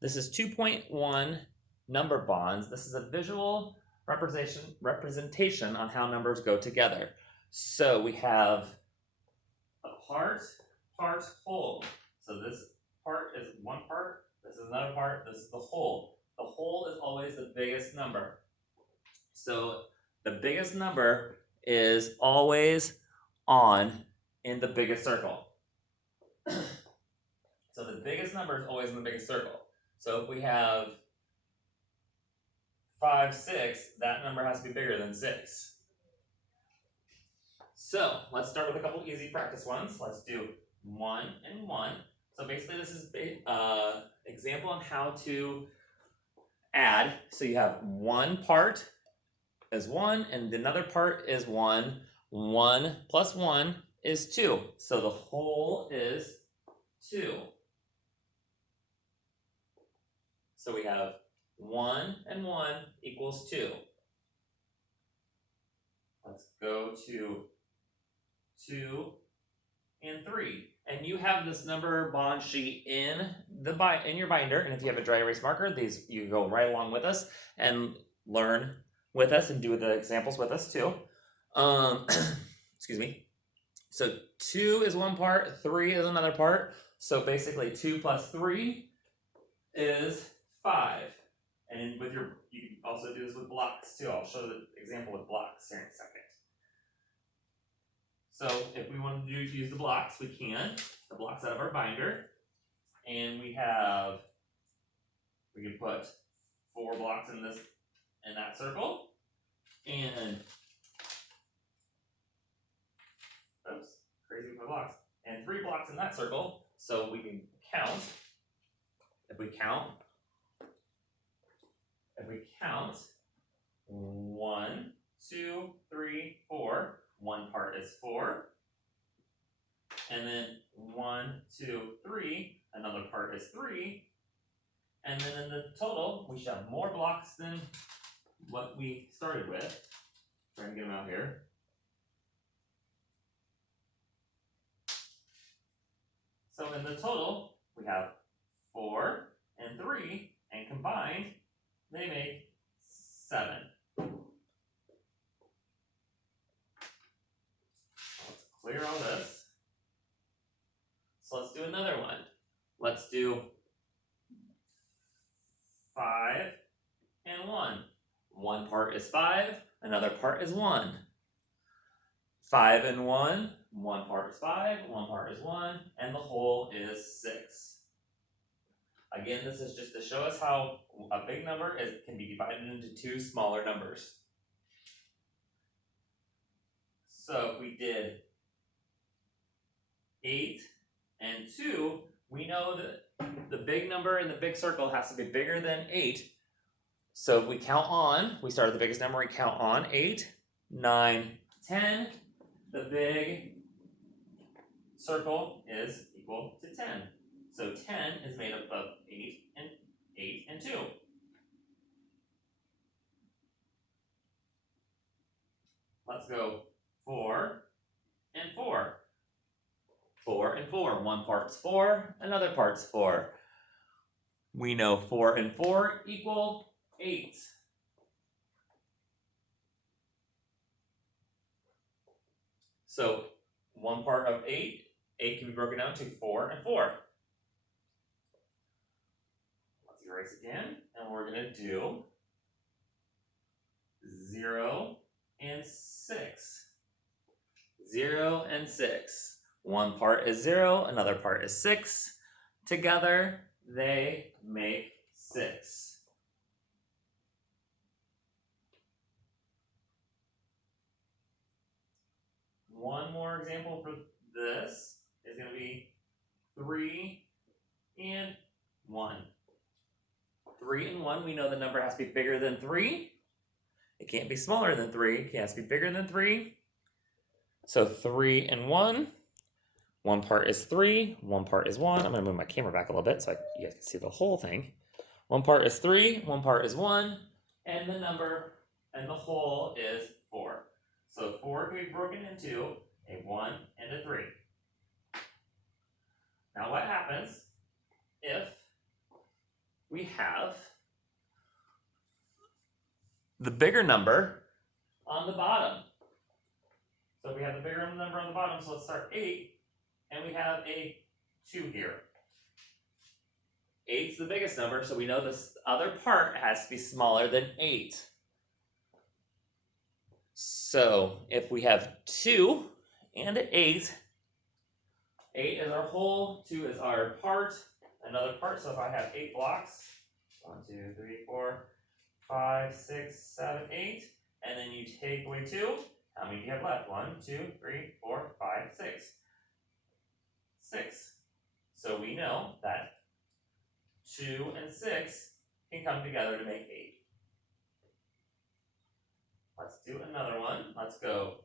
This is 2.1 number bonds. This is a visual representation on how numbers go together. So we have a part, whole. So this part is one part, this is another part, this is the whole. The whole is always the biggest number. So the biggest number is always on in the biggest circle. So the biggest number is always in the biggest circle. So if we have 5, 6, that number has to be bigger than 6. So let's start with a couple easy practice ones. Let's do 1 and 1. So basically this is an example on how to add. So you have one part is 1 and another part is 1. 1 plus 1 is 2. So the whole is 2. So we have 1 and 1 equals 2. Let's go to 2 and 3. And you have this number bond sheet in your binder. And if you have a dry erase marker, these you can go right along with us and learn with us and do the examples with us too. Excuse me. So 2 is one part, 3 is another part. So basically 2 plus 3 is 5. And you can also do this with blocks too. I'll show the example with blocks here in a second. So if we want to use the blocks, we can. The blocks out of our binder. And we can put 4 blocks in that circle. And oops, crazy with my blocks. And 3 blocks in that circle. So we can count. If we count 1, 2, 3, 4. One part is 4. And then 1, 2, 3. Another part is 3. And then in the total, we should have more blocks than what we started with. Trying to get them out here. So in the total, we have 4 and 3, and combined, they make 7. Let's clear all this. So let's do another one. Let's do 5 and 1. One part is 5, another part is 1. 5 and 1, one part is 5, one part is 1, and the whole is 6. Again, this is just to show us how a big number can be divided into 2 smaller numbers. So if we did 8 and 2, we know that the big number in the big circle has to be bigger than 8. So if we start at the biggest number, we count on 8, 9, 10. The big circle is equal to 10. So 10 is made up of 8 and 2. Let's go 4 and 4. 4 and 4. One part's 4, another part's 4. We know 4 and 4 equal 8. So one part of 8 can be broken down to 4 and 4. Let's erase again, and we're going to do 0 and 6. 0 and 6. One part is 0, another part is 6. Together, they make 6. One more example for this is going to be 3 and 1. 3 and 1, we know the number has to be bigger than 3. It can't be smaller than 3. It has to be bigger than 3. So 3 and 1. One part is 3. One part is 1. I'm going to move my camera back a little bit so you guys can see the whole thing. One part is 3. One part is 1. And the number and the whole is 4. So 4 can be broken into a 1 and a 3. Now what happens if we have the bigger number on the bottom. So we have the bigger number on the bottom, so let's start 8, and we have a 2 here. 8's the biggest number, so we know this other part has to be smaller than 8. So if we have 2 and 8, 8 is our whole, 2 is our part, another part. So if I have 8 blocks, 1, 2, 3, 4, 5, 6, 7, 8, and then you take away 2, how many do you have left? 1, 2, 3, 4, 5, 6. 6. So we know that 2 and 6 can come together to make 8. Let's do another one. Let's go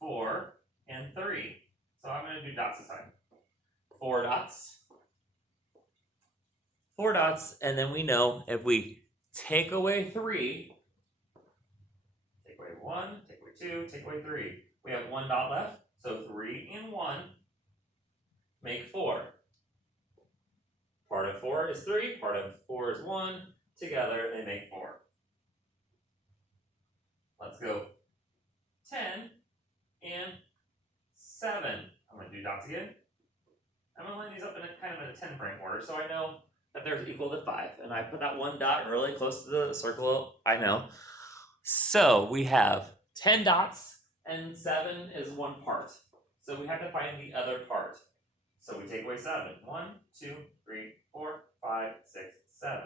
4 and 3. So I'm going to do dots this time. 4 dots. 4 dots, and then we know if we take away 3, take away 1, take away 2, take away 3. We have 1 dot left, so 3 and 1 make 4. Part of 4 is 3, part of 4 is 1. Together they make 4. Let's go 10 and 7. I'm going to do dots again. I'm going to line these up in a kind of a 10 frame order so I know that they're equal to 5. And I put that 1 dot really close to the circle, I know. So we have 10 dots and 7 is 1 part. So we have to find the other part. So we take away 7. 1, 2, 3, 4, 5, 6, 7.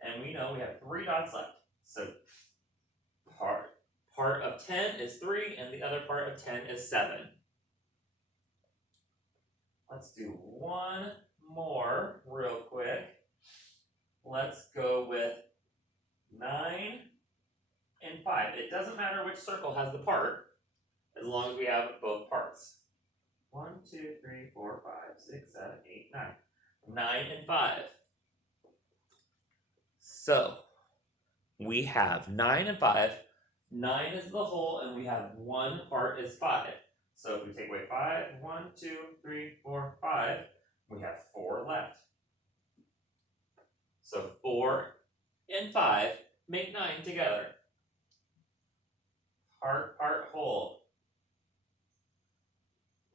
And we know we have 3 dots left. So part of 10 is 3 and the other part of 10 is 7. Let's do one more real quick. Let's go with 9 and 5. It doesn't matter which circle has the part as long as we have both parts. 1, 2, 3, 4, 5, 6, 7, 8, 9. 9 and 5. So we have 9 and 5. 9 is the whole, and we have 1 part is 5. So if we take away 5, 1, 2, 3, 4, 5, we have 4 left. So 4 and 5 make 9 together. Part, whole.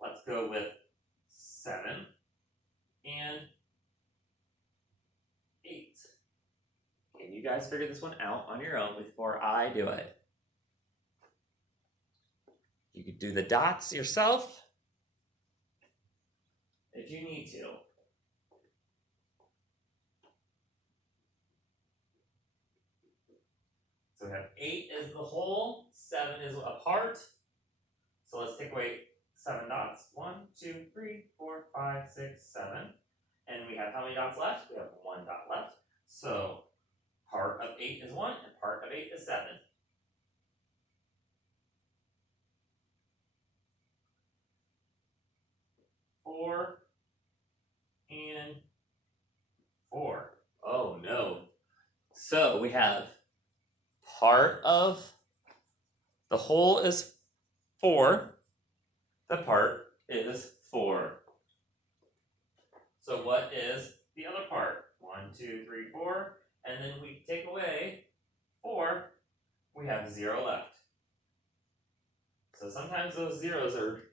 Let's go with 7 and 8. Can you guys figure this one out on your own before I do it? You could do the dots yourself if you need to. So we have 8 is the whole, 7 is a part. So let's take away 7 dots. 1, 2, 3, 4, 5, 6, 7. And we have how many dots left? We have 1 dot left. So part of 8 is 1 and part of 8 is 7. Four and 4. Oh no. So we have part of the whole is 4. The part is 4. So what is the other part? 1, 2, 3, 4. And then we take away 4. We have 0 left. So sometimes those zeros are